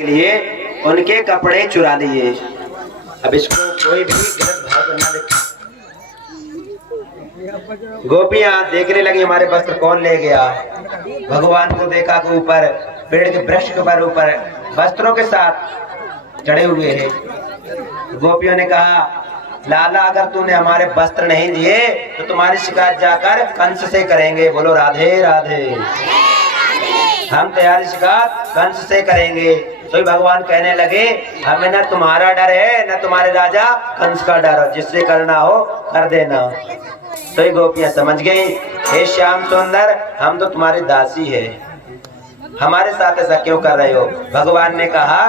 के लिए उनके कपड़े चुरा लिए। अब इसको कोई भी गलत भाव करना देखे। गोपियां देखने लगी हमारे वस्त्र कौन ले गया। भगवान को देखा कि ऊपर पेड़ के वृक्ष के ऊपर वस्त्रों के साथ चढ़े हुए हैं। गोपियों ने कहा, लाला अगर तूने हमारे वस्त्र नहीं दिए तो तुम्हारी शिकायत जाकर कंस से करेंगे। बोलो राधे राधे। हम तुम्हारी शिकायत कंस से करेंगे। तो भगवान कहने लगे, हमें न तुम्हारा डर है न तुम्हारे राजा कंस का डर, जिससे करना हो कर देना। तो गोपियां समझ गई, हे श्याम सुंदर, हम तो तुम्हारी दासी है, हमारे साथ ऐसा क्यों कर रहे हो। भगवान ने कहा,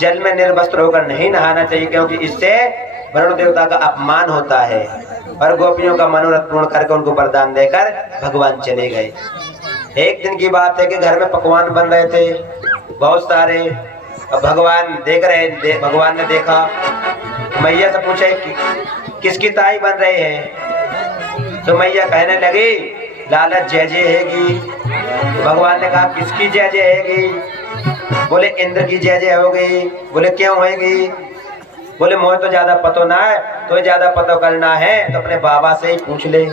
जल में निर्वस्त्र होकर नहीं नहाना चाहिए, क्योंकि इससे वरुण देवता का अपमान होता है। और गोपियों का मनोरथ पूर्ण करके उनको वरदान देकर भगवान चले गए। एक दिन की बात है कि घर में पकवान बन रहे थे बहुत सारे। अब भगवान देख रहे, भगवान ने देखा, मैया से पूछे किसकी ताई बन रहे हैं। तो मैया कहने लगी, लाला जय जय हैगी। भगवान ने कहा, किसकी जय जय हैगी। बोले इंद्र की जय जय हो गई। बोले क्यों होगी। बोले मोह तो ज्यादा पतो ना है, तो ज्यादा पतो करना है तो अपने बाबा से ही पूछ ले।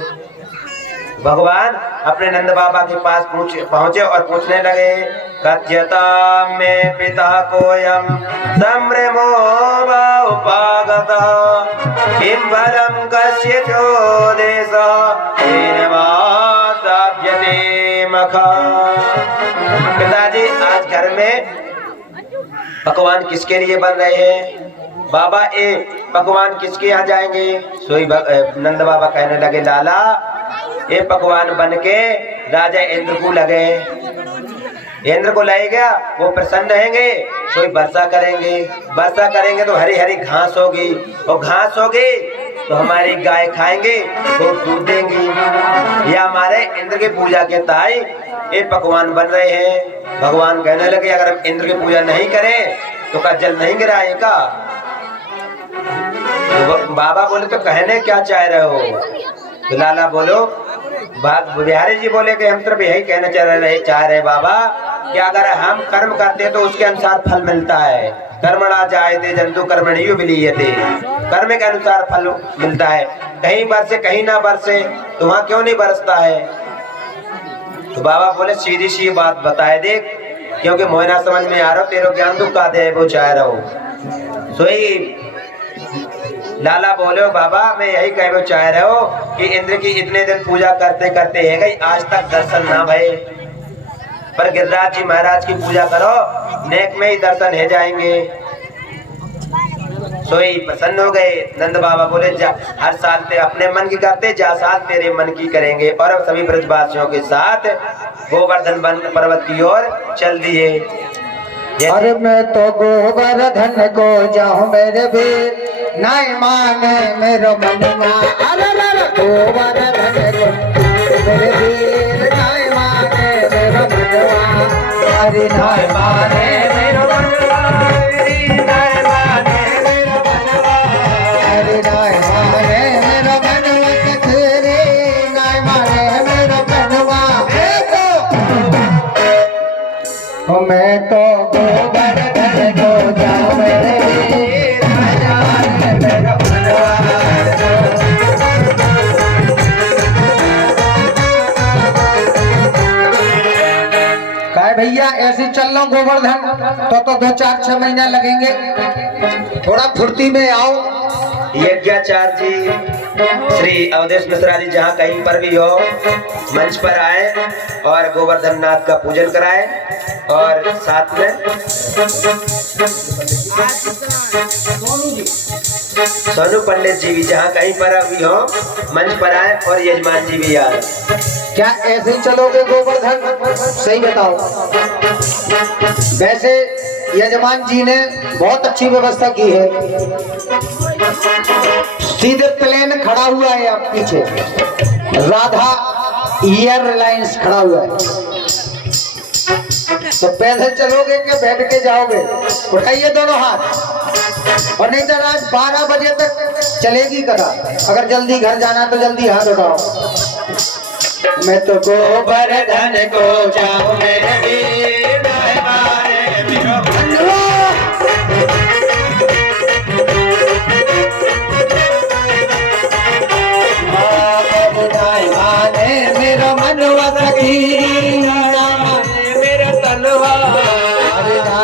भगवान अपने नंद बाबा के पास पहुंचे और पूछने लगे, कथ्यता में पिता कोयम सम्रेमो उपागता किम बलम कस्य चोदेश मखा। पिताजी आज घर में पकवान किसके लिए बन रहे हैं। बाबा पकवान किसके यहाँ जाएंगे। सोई नंद बाबा कहने लगे, लाला ये पकवान बन के राजा इंद्र को लगे। इंद्र को लाए गया, वो प्रसन्न रहेंगे, कोई वर्षा करेंगे। वर्षा करेंगे तो हरी हरी घास होगी, और घास होगी तो हमारी गाय खाएंगे तो दूध देंगी। या हमारे इंद्र की पूजा के ताई ये पकवान बन रहे हैं। भगवान कहने लगे, अगर हम इंद्र की पूजा नहीं करें तो क्या जल नहीं गिराएगा। तो बाबा बोले, तो कहने क्या चाह रहे हो। तो लाला बोलो, बिहारी जी बोले कि हम सिर्फ यही कहना चाह रहे बाबा कि अगर हम कर्म करते हैं तो उसके अनुसार फल मिलता है। कर्मणा जायते जंतु कर्मणि विलीयते, कर्म के अनुसार फल मिलता है। कहीं बरसे कहीं ना बरसे, तो वहाँ क्यों नहीं बरसता है। तो बाबा बोले, सीधी सी बात बताए देख, क्योंकि मोहना समझ में आ रहा हो, तेरे ज्ञान दुख का दे वो चाह रहा हो। सोई लाला बोले, बाबा मैं यही कहना चाह रहे हो कि इंद्र की इतने दिन पूजा करते करते है गई, आज तक दर्शन ना भये। पर गिरिराज जी महाराज की पूजा करो, नेक में ही दर्शन है जाएंगे। सोई प्रसन्न हो गए। नंद बाबा बोले, जा हर साल ते अपने मन की करते, जा साल तेरे मन की करेंगे। और सभी ब्रजवासियों के साथ गोवर्धन पर्वत की ओर चल दिए। अरे मैं तो गोवर्धन को जाऊं मेरे भी नहीं माने मेरो मनवा। अरे गोवर्धन को मेरे भी नहीं माने मेरो मनवा। अरे नहीं माने मेरो मनवा, नहीं माने मेरो मनवा। अरे नहीं माने मेरो मनवा, तेरे नहीं माने मेरो मनवा। मैं तो गोवर्धन को जाऊं मेरे वीर राजा मेरा मनवा। काय भैया ऐसे चल रहा गोवर्धन तो 2-4-6 महीना लगेंगे, थोड़ा फुर्ती में आओ। यज्ञाचार्य जी श्री अवधेश मिश्रा जी जहाँ कहीं पर भी हो, मंच पर आए और गोवर्धन नाथ का पूजन कराए। और साथ में सोनू पंडित जी भी जहाँ कहीं पर भी हो, मंच पर आए और यजमान जी भी आए। क्या ऐसे ही चलोगे गोवर्धन, सही बताओ। वैसे यजमान जी ने बहुत अच्छी व्यवस्था की है, सीधे प्लेन खड़ा हुआ है। आप पीछे राधा एयरलाइंस खड़ा हुआ है। तो पैदल चलोगे कि बैठ के जाओगे। उठाइए दोनों हाथ, और नहीं तो रात 12 बजे तक चलेगी कथा। अगर जल्दी घर जाना तो जल्दी हाथ उठाओ। मैं तो गोवर्धन को जाऊं मेरे वीर, नहीं माने मेरो मनवा।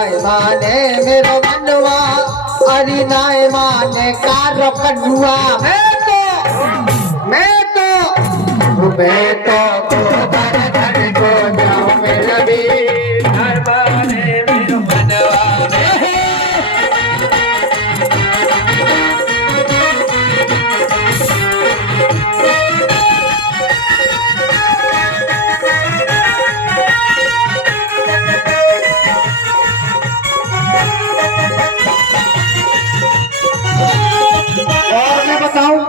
नाय माने मेरो मनवा, अरे नाय माने कार कनुआ। मैं तो गोबर धन को जाऊं मेरे वीर, नाय माने मेरो मनवा। और मैं बताऊं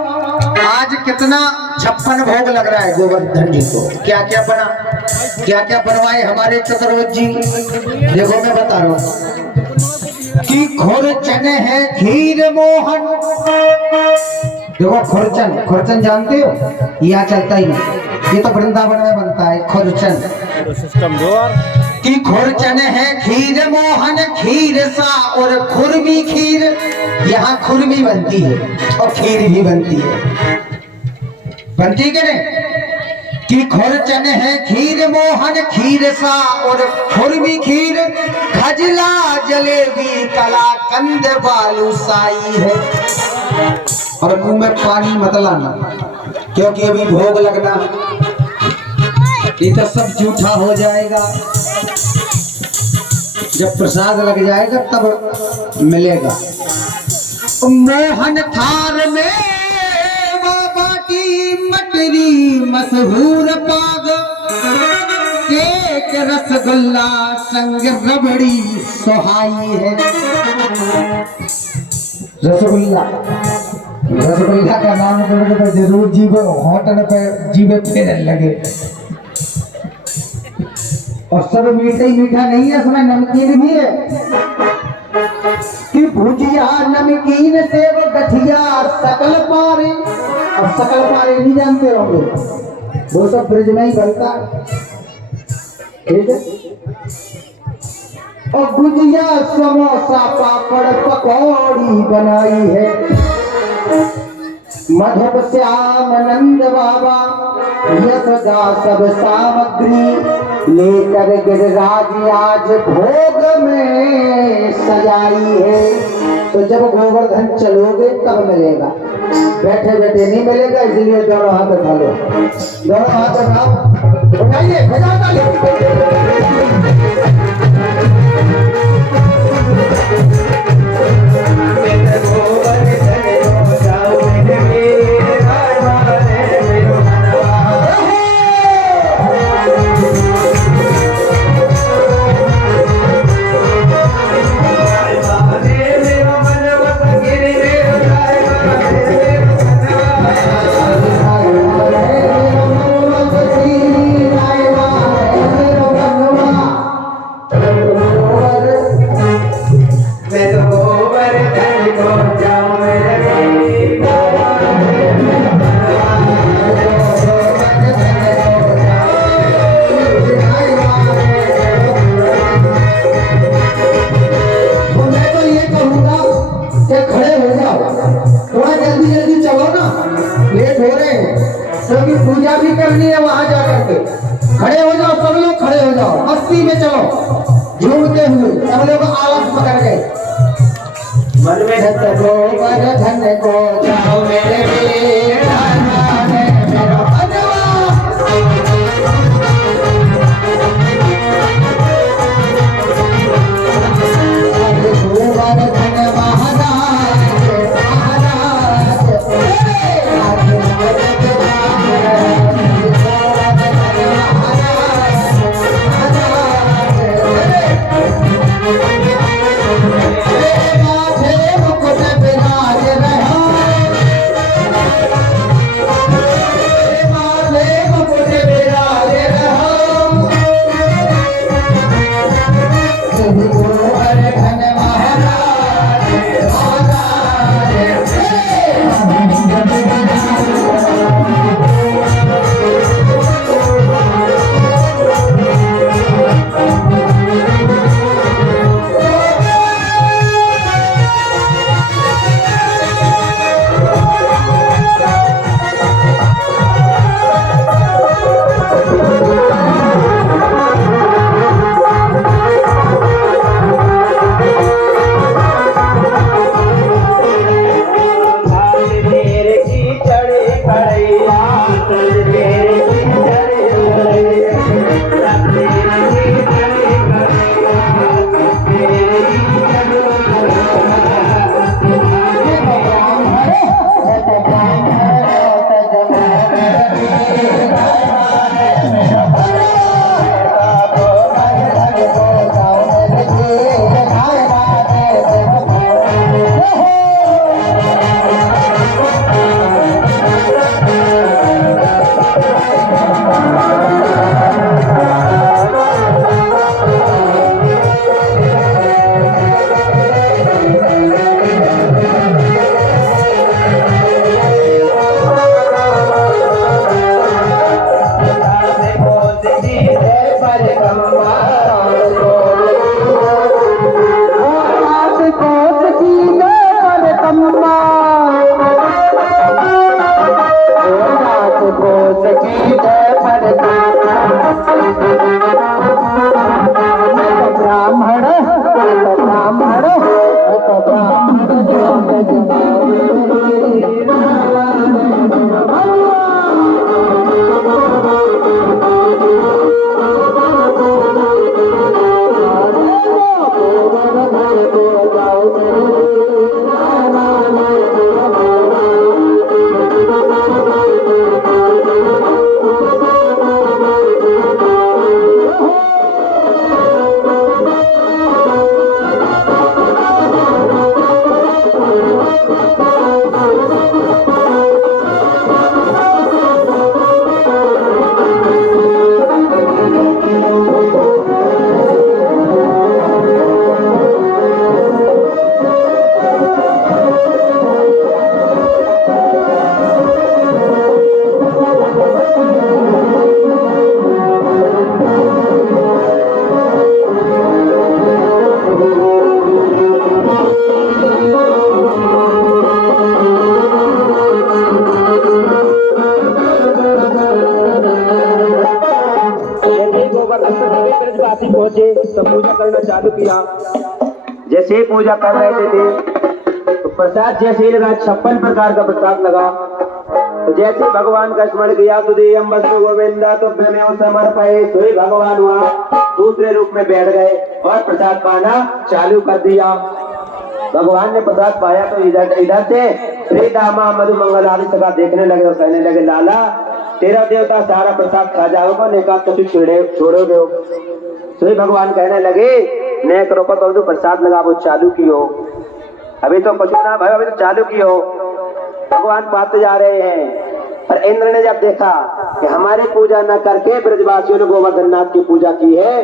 आज कितना 56 भोग लग रहा है गोवर्धन जी को। क्या क्या बना, क्या क्या बनवाए हमारे चतुर्वेद जी। देखो मैं बता रहा हूं कि खुरचन है खीर मोहन। देखो खुरचन, खुरचन जानते हो, यहाँ चलता ही नहीं, ये तो वृंदावन में बनता है खुरचन। सिस्टम जो कि खुरचन है खीर मोहन, खीर सा और खुरमी खीर। यहाँ खुरमी बनती है और खीर भी बनती है, बनती के नहीं। कि खुरचन है खीर मोहन, खीर सा और खुरमी खीर। खजला जलेबी कलाकंद बालूशाही है। और मुंह में पानी मत लाना, क्योंकि अभी भोग लगना, ये तो सब झूठा हो जाएगा। जब प्रसाद लग जाएगा तब मिलेगा। मोहन थार में वो बाटी मटरी मशहूर पाग, केक रसगुल्ला संग रबड़ी सोहाई है। रसगुल्ला, रसगुल्ला का नाम तो जरूर जीवे होटल पे जीवे फेरने लगे। और सब मीठा ही मीठा नहीं है, इसमें नमकीन भी है। कि भुजिया नमकीन से वो गठिया सकल पारे। अब सकल पारे नहीं जानते होंगे, वो सब ब्रिज में ही बनता है, ठीक है। और भुजिया समोसा पापड़ पकौड़ी बनाई है। मधुप श्याम नंद बाबा यशोदा सब सामग्री लेकर गिरिराज आज भोग में सजाई है। तो जब गोवर्धन चलोगे तब मिलेगा, बैठे बैठे नहीं मिलेगा। इसलिए दोनों हाथ उठा लो, दोनों हाथ उठाओ, उठाइए, बजाओ ताली। क्योंकि पूजा भी करनी है वहां जाकर के। खड़े हो जाओ, सब लोग खड़े हो जाओ, मस्ती में चलो, झूमते हुए। सब लोग आवाज पकड़ गए, मन में गोवर्धन को जाओ मेरे वीर, मेरा तो पूजा करना चालू किया। जैसे ही पूजा कर रहे थे तो प्रसाद जैसे ही लगा, 56 प्रकार का प्रसाद लगा। तो जैसे भगवान का स्मरण किया तो देयम वस्तु गोविंदा तो समर्पये, तो ही भगवान वहाँ दूसरे रूप में बैठ गए और प्रसाद पाना चालू कर दिया। भगवान ने प्रसाद पाया तो इधर से श्री दामा मधु मंगल आदि सका देखने लगे और कहने लगे, लाला तेरा देवता सारा प्रसाद खा जाओगा, नेका तो छोड़ोगे। तो ही भगवान कहने लगे, ने करो को तो प्रसाद लगा वो चालू कियो, अभी तो कुछ ना भाई, अभी तो चालू कियो। भगवान पाते जा रहे हैं। पर इंद्र ने जब देखा कि हमारी पूजा न करके ब्रजवासियों ने गोवर्धन नाथ की पूजा की है,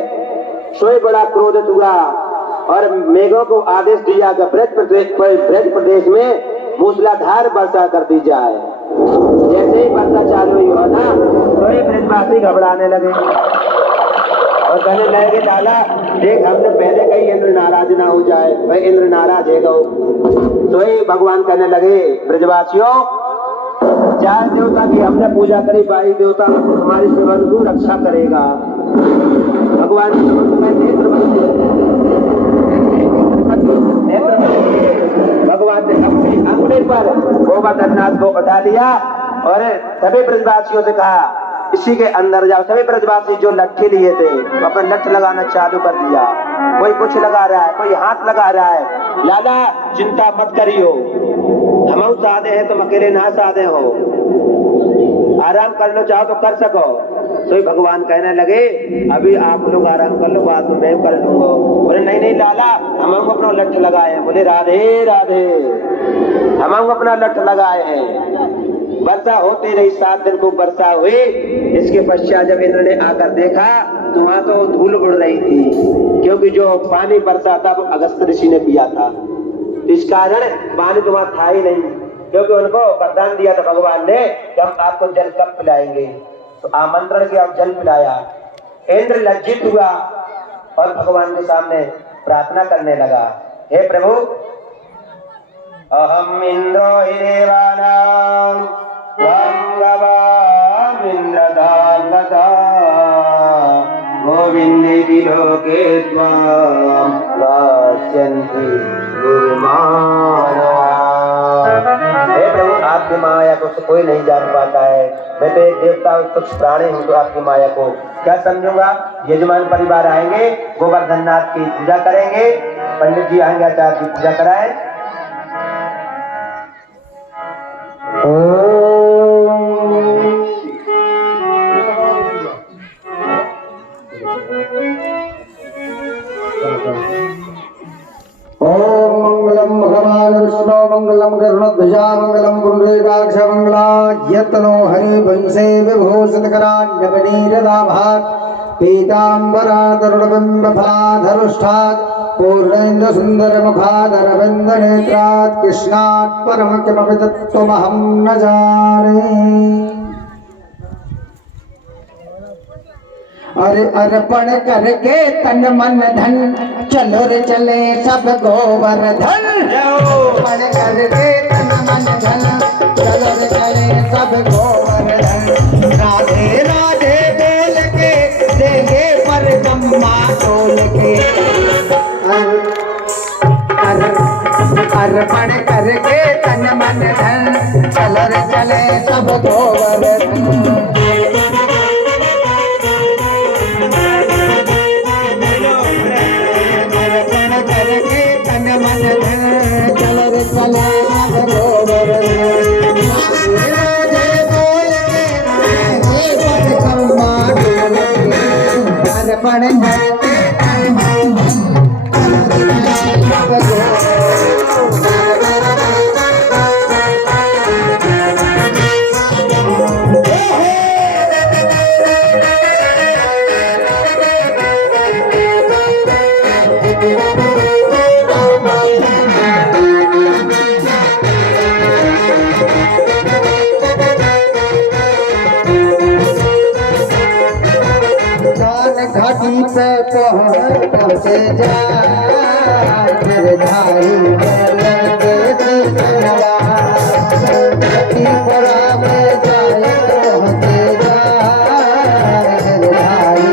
सोई बड़ा क्रोधित हुआ और मेघों को आदेश दिया कि ब्रज प्रदेश में मूसलाधार वर्षा कर दी जाए। जैसे ही वर्षा चालू हुई हो ना, तो ही ब्रजवासी घबराने लगे और कहने लगे, लाला देख हमने पहले कही इंद्र नाराज ना हो जाए, भाई इंद्र नाराज है गो। तो ही भगवान कहने लगे, ब्रजवासियों चार देवता की हमने पूजा करी, बाई देवता हमारी सेवन को रक्षा करेगा। भगवान भगवान ने अपनी अंगुली पर गोवर्धन नाथ को उठा लिया और सभी ब्रजवासियों से कहा, इसी के अंदर जाओ। सभी ब्रजवासी जो लट्ठी लिए थे अपना लठ लगाना चालू कर दिया। कोई कुछ लगा रहा है, कोई हाथ लगा रहा है। लाला चिंता मत करियो, हम साधे हैं, तुम अकेले ना साधे हो, आराम कर लो, चाहो तो कर सको। तो भगवान कहने लगे, अभी आप लोग आराम कर लो, बाद में मैं कर लूंगा। बोले नहीं नहीं लाला, हम अपना लठ लगाए। बोले राधे राधे, हम अपना लठ लगाए हैं। वर्षा होती रही, 7 दिन को वर्षा हुई। इसके पश्चात जब इंद्र ने आकर देखा तो वहां तो धूल उड़ रही थी, क्योंकि जो पानी बरसा था वो अगस्त ऋषि ने पिया था। इस कारण पानी तो वहां था ही नहीं, क्योंकि उनको वरदान दिया था भगवान ने कि हम आपको जल कब पिलाएंगे। तो आमंत्रण किया, जल पिलाया। इंद्र लज्जित हुआ और भगवान के सामने प्रार्थना करने लगा, हे प्रभु, अहम इंद्रो हि देवानां इंद्रदागता गोविंदेति लोके त्वां वास्यन्ति गुरुमानवा। हे प्रभु, आपकी माया को कोई नहीं जान पाता है। मैं तो एक देवता तुच्छ प्राणी हूँ, तो आपकी माया को क्या समझूंगा। यजमान परिवार आएंगे, गोवर्धन नाथ की पूजा करेंगे, पंडित जी आएंगे, आचार्य की पूजा कराए। ओम मंगलम भगवान विष्णु मंगलम गरुड़ध्वजा मंगलम पुंडरीकाक्ष मंगलायतनो हरि वंशे विभूषित करान्यवनीरदाभात् पीताम्बरादरुणबिम्ब फलाधरुष्ठात् पूर्णेन्द्र सुंदर मुखादरविंद नेत्रात् कृष्णात् परम किमपि तत्त्वमहं न जाने। अरे अर्पण करके तन मन धन, चलो रे चले सब गोवर्धन। अर्पण करके तन मन धन, चलो रे चले सब गोवर्धन। राधे राधे बोल के देंगे पर ब्रह्मा डोल के। अर्पण करके तन मन धन, चलो रे चले सब गोवर्धन। घाटी पे पहुँचे जाए गिरधारी पड़ा में जाए पहुँचे जाए गिरधारी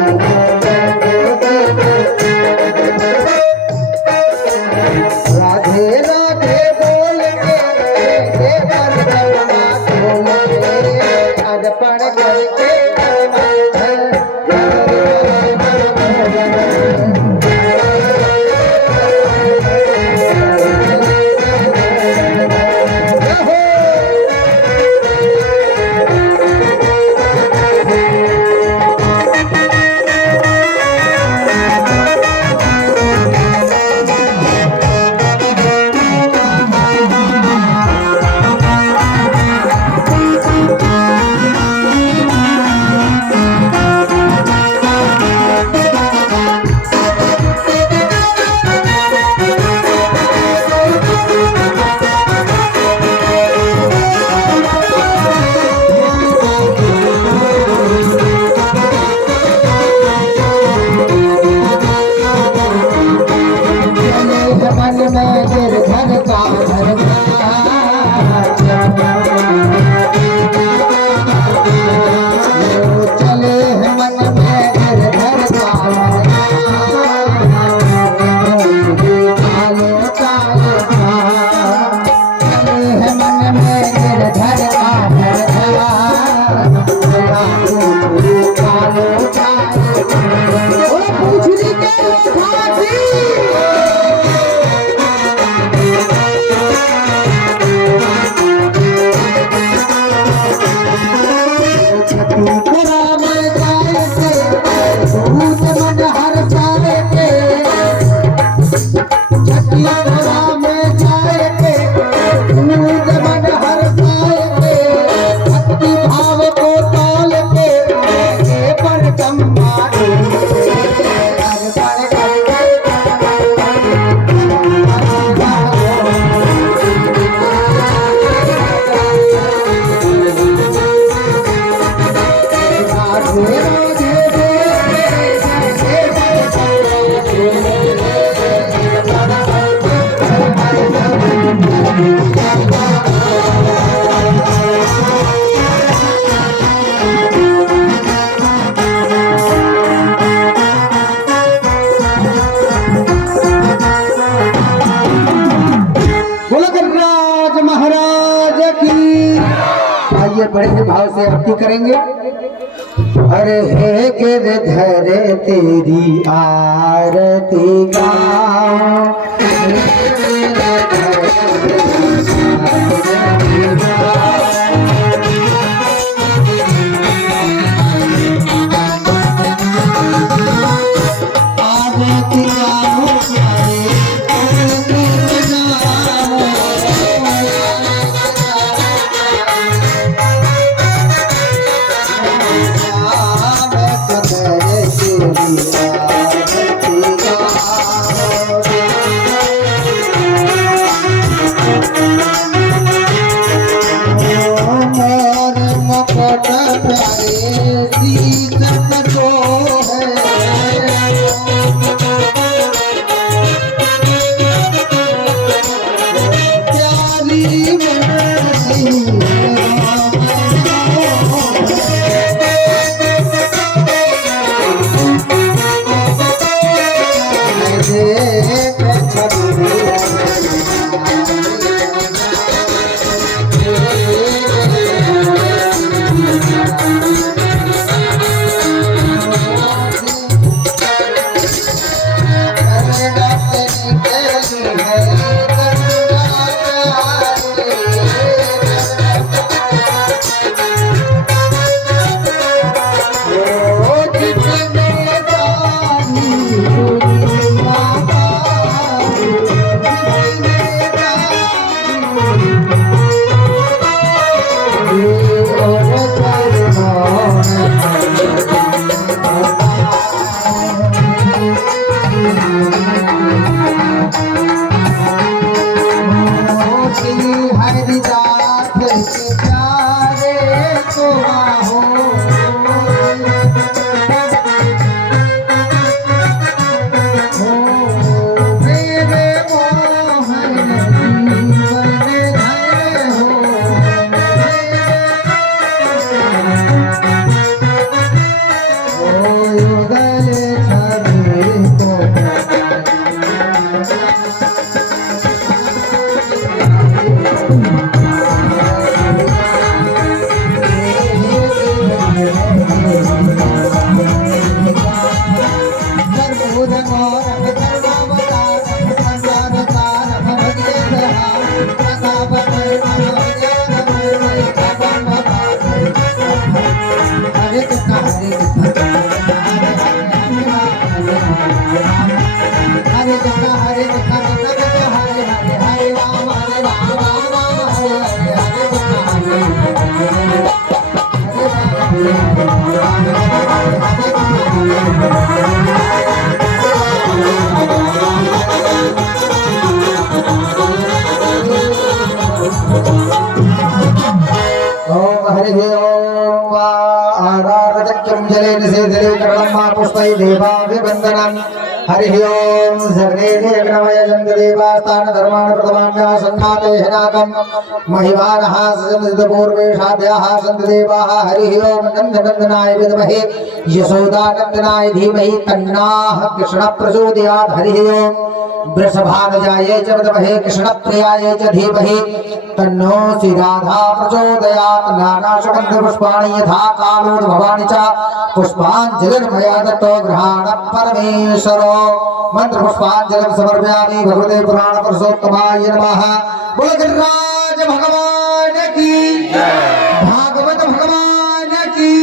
मैं गिरधर का धरता चले हैं मन में गिरधर का काले काले चले हैं मन में गिरधर का बड़े भाव से आरती करेंगे। अरे हे गिरधर तेरी आरती गाऊं हरि ओम सर्वे यज्ञमय चन्द्रदेवास्तान धर्मान् प्रथमान्या सन्नाते हिनाकम् महिमानः सजनसिद्धपूर्वेषाद्याः सन्तदेवाः हरिः ओम् नन्दनन्दनाय विद्महे यशोदानन्दनाय धीमहि तन्नाः कृष्णः प्रचोदयात् हरिः ओम् वृषभानुजाय च विद्महे कृष्णप्रियाय च धीमहि तन्नो श्रीराधा प्रचोदयात् नानाशगन्धपुष्पाणि यथा कालोद्भवानि च पुष्पाञ्जलिर्मया दत्तो गृहाण परमेश्वरो मंत्रपुष्पाञ्जलिं समर्पयामि भगवते पुराणपुरुषोत्तमाय नमः। बोल गिरिराज भगवान की भागवत भगवान की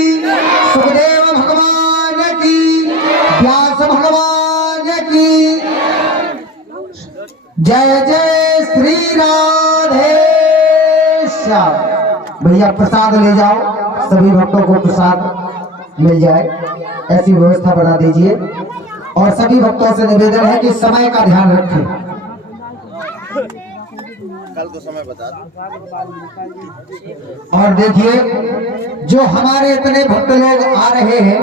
सुखदेव भगवान की व्यास भगवान की जय जय श्री राधे श्याम। भैया प्रसाद ले जाओ, सभी भक्तों को प्रसाद मिल जाए ऐसी व्यवस्था बना दीजिए और सभी भक्तों से निवेदन है कि समय का ध्यान रखें। कल को समय बता दो। और देखिए जो हमारे इतने भक्त लोग आ रहे हैं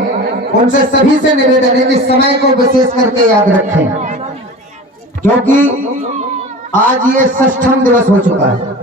उनसे सभी से निवेदन है कि समय को विशेष करके याद रखें, क्योंकि आज ये 6ठम दिवस हो चुका है।